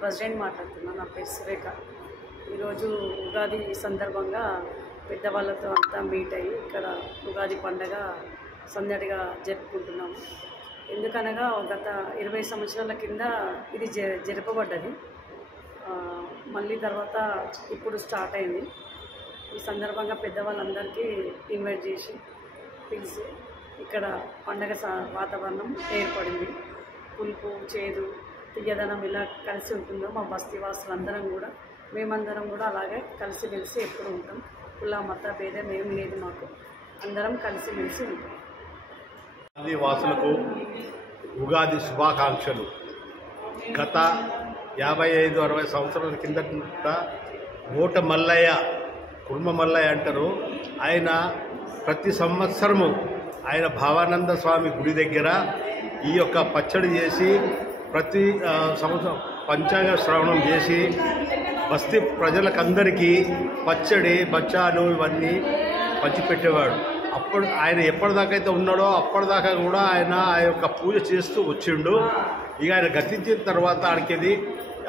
President మాట్లాడుతున్నా. నా పేరు సురేఖ. ఈరోజు ఉగాది సందర్భంగా పెద్దవాళ్ళతో అంతా మీట్ అయ్యి ఇక్కడ ఉగాది పండుగ సందడిగా జరుపుకుంటున్నాము. ఎందుకనగా గత 20 సంవత్సరాల కింద ఇది జరపబడ్డది. మళ్ళీ తర్వాత ఇప్పుడు స్టార్ట్ అయింది. ఈ సందర్భంగా పెద్దవాళ్ళందరికీ ఇన్వైట్ చేసి పిలిచి ఇక్కడ పండగ వాతావరణం ఏర్పడింది. పులుపు, చేదు, తీయదనం ఇలా కలిసి ఉంటుందో మా బస్తీవాసులందరం కూడా మేమందరం కూడా అలాగే కలిసిమెలిసి ఎప్పుడు ఉంటాం. కుల మత భేదం ఏం లేదు, మాకు అందరం కలిసిమెలిసి ఉంటాం. వాసులకు ఉగాది శుభాకాంక్షలు. గత 55-60 సంవత్సరాల కిందట ఓట మల్లయ్య, కుర్మ మల్లయ్య అంటారు, ఆయన ప్రతి సంవత్సరము ఆయన భావానంద స్వామి గుడి దగ్గర ఈ యొక్క పచ్చడి చేసి ప్రతి సంవత్సరం పంచాంగ శ్రవణం చేసి బస్తీ ప్రజలకందరికీ పచ్చడి, బచ్చాలు ఇవన్నీ పంచిపెట్టేవాడు. అప్పుడు ఆయన ఎప్పటిదాకైతే ఉన్నాడో అప్పటిదాకా కూడా ఆయన ఆ యొక్క పూజ చేస్తూ వచ్చిండు. ఇక ఆయన గతించిన తర్వాత ఆడికి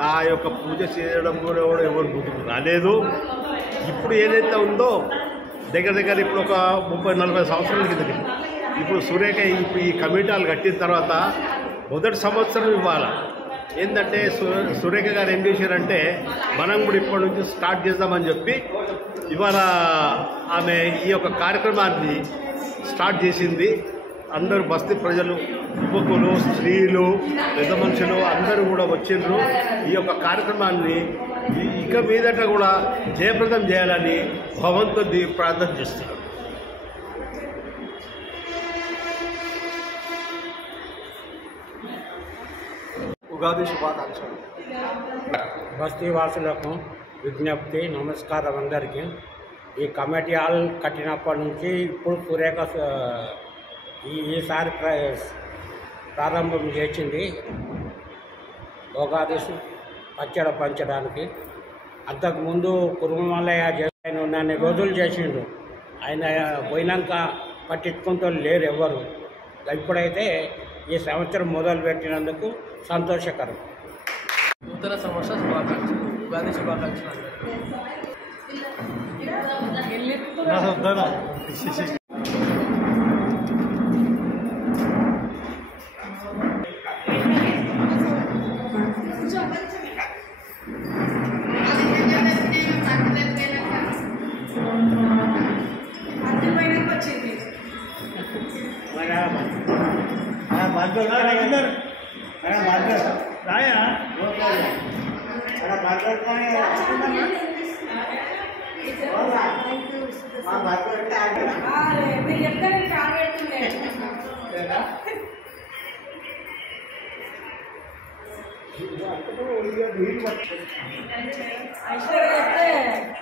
ఆ యొక్క పూజ చేయడం కూడా ఎవరు ముందుకు రాలేదు. ఇప్పుడు ఏదైతే ఉందో దగ్గర ఇప్పుడు ఒక 30-40 సంవత్సరాల కిందకి ఇప్పుడు సురేఖ ఈ కమిటాలు కట్టిన తర్వాత మొదటి సంవత్సరం ఇవ్వాలి. ఏంటంటే సురేఖ గారు ఏం చేశారంటే మనం కూడా ఇప్పటి నుంచి స్టార్ట్ చేద్దామని చెప్పి ఇవాళ ఆమె ఈ యొక్క కార్యక్రమాన్ని స్టార్ట్ చేసింది. అందరూ బస్తీ ప్రజలు, యువకులు, స్త్రీలు, పెద్ద మనుషులు అందరూ కూడా వచ్చిండ్రు. ఈ యొక్క కార్యక్రమాన్ని ఇక మీదట కూడా జయప్రదం చేయాలని భగవంతుడి ప్రార్థన చేస్తున్నారు. ఉగాది శుభాకాంక్షలు. బస్తీవాసులకు విజ్ఞప్తి, నమస్కారం అందరికీ. ఈ కమిటీ హాల్ కట్టినప్పటి నుంచి ఇప్పుడు సురేఖ ఈసారి ప్రారంభం చేసింది ఉగాది పచ్చడి పంచడానికి. అంతకుముందు కురుమల్లయ్య ఆయన నన్ను రోజులు చేసిండు. ఆయన పోయినాక పట్టించుకుంటూ లేరు ఎవ్వరు. ఇప్పుడైతే ఈ సంవత్సరం మొదలు పెట్టినందుకు సంతోషకరం. నూతన సంవత్సర శుభాకాంక్షలు, ఉగాది శుభాకాంక్షలు.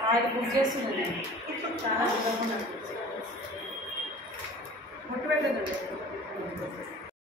ఆయన బుక్ చేస్తున్నాను. చాలా ముట్టు పెట్టండి.